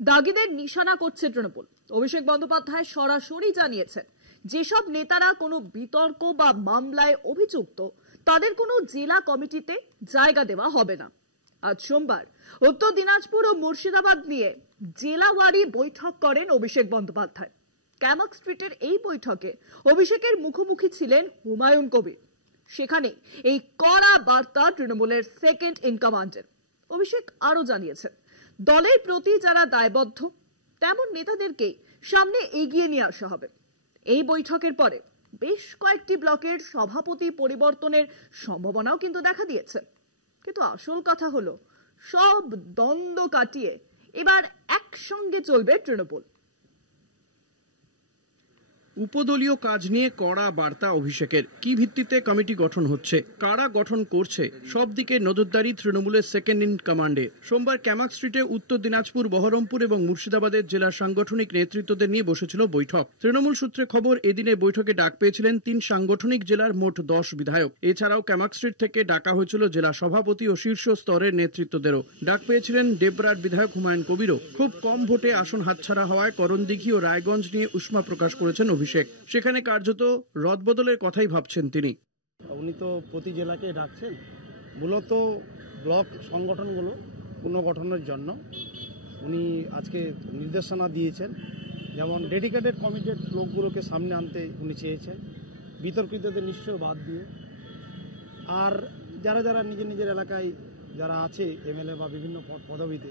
দাগিদের নিশানা করছে তৃণমূল। অভিষেক বন্দ্যোপাধ্যায় সরাসরি জানিয়েছেন, যেসব নেতারা কোনো বিতর্ক বা মামলায় অভিযুক্ত তাদের কোনো জেলা কমিটিতে জায়গা দেওয়া হবে না। আজ সোমবার উত্তর দিনাজপুর ও মুর্শিদাবাদ নিয়ে জেলাওয়ারি বৈঠক করেন অভিষেক বন্দ্যোপাধ্যায়। ক্যামাক স্ট্রিটের এই বৈঠকে অভিষেকের মুখোমুখি ছিলেন হুমায়ুন কবির। সেখানে এই কড়া বার্তা তৃণমূলের সেকেন্ড ইন কমান্ডের। অভিষেক আরো জানিয়েছেন, দলের প্রতি যারা দায়বদ্ধ তেমন নেতাদেরকেই সামনে এগিয়ে নিয়ে আসা হবে। এই বৈঠকের পরে বেশ কয়েকটি ব্লকের সভাপতি পরিবর্তনের সম্ভাবনাও কিন্তু দেখা দিয়েছে। কিন্তু আসল কথা হলো, সব দ্বন্দ্ব কাটিয়ে এবার একসঙ্গে চলবে তৃণমূল। উপদলীয় কাজ নিয়ে কড়া বার্তা অভিষেকের। কি ভিত্তিতে কমিটি গঠন হচ্ছে, কারা গঠন করছে, সব দিকে নজরদারি তৃণমূলের সেকেন্ড ইন কমান্ডে। সোমবার ক্যামাক স্ট্রিটে উত্তর দিনাজপুর, বহরমপুর এবং মুর্শিদাবাদের জেলার সাংগঠনিক নেতৃত্বদের নিয়ে বসেছিল বৈঠক। তৃণমূল সূত্রে খবর, এদিনের বৈঠকে ডাক পেয়েছিলেন 3 সাংগঠনিক জেলার মোট 10 বিধায়ক। এছাড়াও ক্যামাক স্ট্রিট থেকে ডাকা হয়েছিল জেলা সভাপতি ও শীর্ষ স্তরের নেতৃত্বদেরও। ডাক পেয়েছিলেন ডেবরার বিধায়ক হুমায়ুন কবিরও। খুব কম ভোটে আসন হাতছাড়া হওয়ায় করণদিঘি ও রায়গঞ্জ নিয়ে উষ্মা প্রকাশ করেছেন অভিষেক। সেখানে কার্যত রদবদলের কথাই ভাবছেন তিনি। উনি তো প্রতি জেলাকে ডাকছেন মূলত ব্লক সংগঠনগুলো পুনর্গঠনের জন্য। উনি আজকে নির্দেশনা দিয়েছেন, যেমন ডেডিকেটেড কমিটেড লোকগুলোকে সামনে আনতে উনি চেয়েছেন, বিতর্কিতদের নিশ্চয় বাদ দিয়ে। আর যারা যারা নিজের এলাকায় যারা আছে এমএলএ বা বিভিন্ন পদবিতে,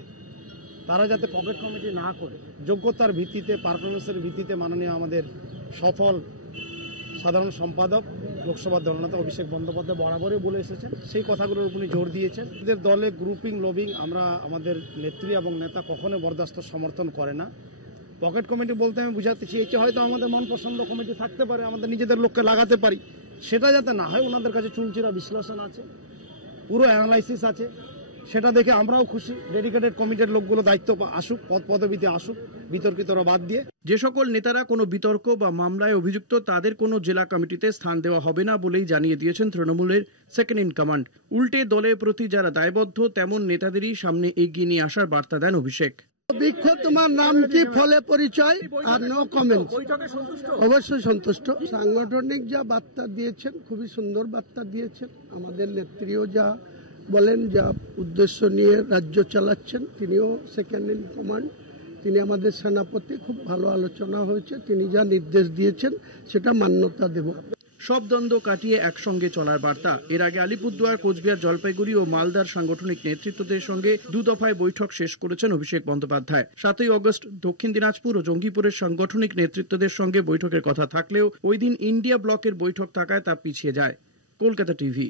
তারা যাতে পকেট কমিটি না করে যোগ্যতার ভিত্তিতে, পারফরমেন্সের ভিত্তিতে মাননীয় আমাদের সফল সাধারণ সম্পাদক লোকসভা দলনেতা অভিষেক বন্দ্যোপাধ্যায় বরাবরই বলে এসেছেন, সেই কথাগুলোর উপর জোর দিয়েছেন। এদের দলে গ্রুপিং, লবিং আমরা আমাদের নেত্রী এবং নেতা কখনো বরদাস্ত সমর্থন করে না। পকেট কমিটি বলতে আমি বুঝাতে চেয়েছি, হয়তো আমাদের মন পছন্দ কমিটি থাকতে পারে, আমাদের নিজেদের লোককে লাগাতে পারি, সেটা যাতে না হয়। ওনাদের কাছে চুলচিরা বিশ্লেষণ আছে, পুরো অ্যানালাইসিস আছে, সেটা দেখে আমরাও খুশি। ডেডিকেটেড কমিটির লোকগুলো দায়িত্ব আসুক, পদবিতে আসুক, বিতর্কিতরা বাদ দিয়ে। যে সকল নেতারা কোনো বিতর্ক বা মামলায় অভিযুক্ত তাদের কোনো জেলা কমিটিতে স্থান দেওয়া হবে না বলেই জানিয়ে দিয়েছেন তৃণমূলের সেকেন্ড ইন কমান্ড। উল্টে দলের প্রতি যারা দায়বদ্ধ তেমন নেতাদেরই সামনে এগিয়ে নিয়ে আসার বার্তা দেন অভিষেক। বৃক্ষ, তোমার নাম কি, ফলে পরিচয়, আর নো কমেন্ট। অবশ্যই সন্তুষ্ট। সাংগঠনিক যা বার্তা দিয়েছেন, খুবই সুন্দর বার্তা দিয়েছেন। আমাদের নেত্রীও যা বলেন, যা উদ্দেশ্য নিয়ে রাজ্য চালাচ্ছেন, তিনিও সেকেন্ড ইন কমান্ড, তিনি আমাদের সেনাপতি। খুব ভালো আলোচনা হয়েছে, তিনি যা নির্দেশ দিয়েছেন সেটা মান্যতা দেব। সব দ্বন্দ্ব কাটিয়ে একসঙ্গে চলার বার্তা। এর আগে আলিপুরদুয়ার, কোচবিহার, জলপাইগুড়ি ও মালদার সাংগঠনিক নেতৃত্বদের সঙ্গে 2 দফায় বৈঠক শেষ করেছেন অভিষেক বন্দ্যোপাধ্যায়। 7ই অগস্ট দক্ষিণ দিনাজপুর ও জঙ্গিপুরের সাংগঠনিক নেতৃত্বদের সঙ্গে বৈঠকের কথা থাকলেও ওই দিন ইন্ডিয়া ব্লকের বৈঠক থাকায় তা পিছিয়ে যায়। কলকাতা টিভি।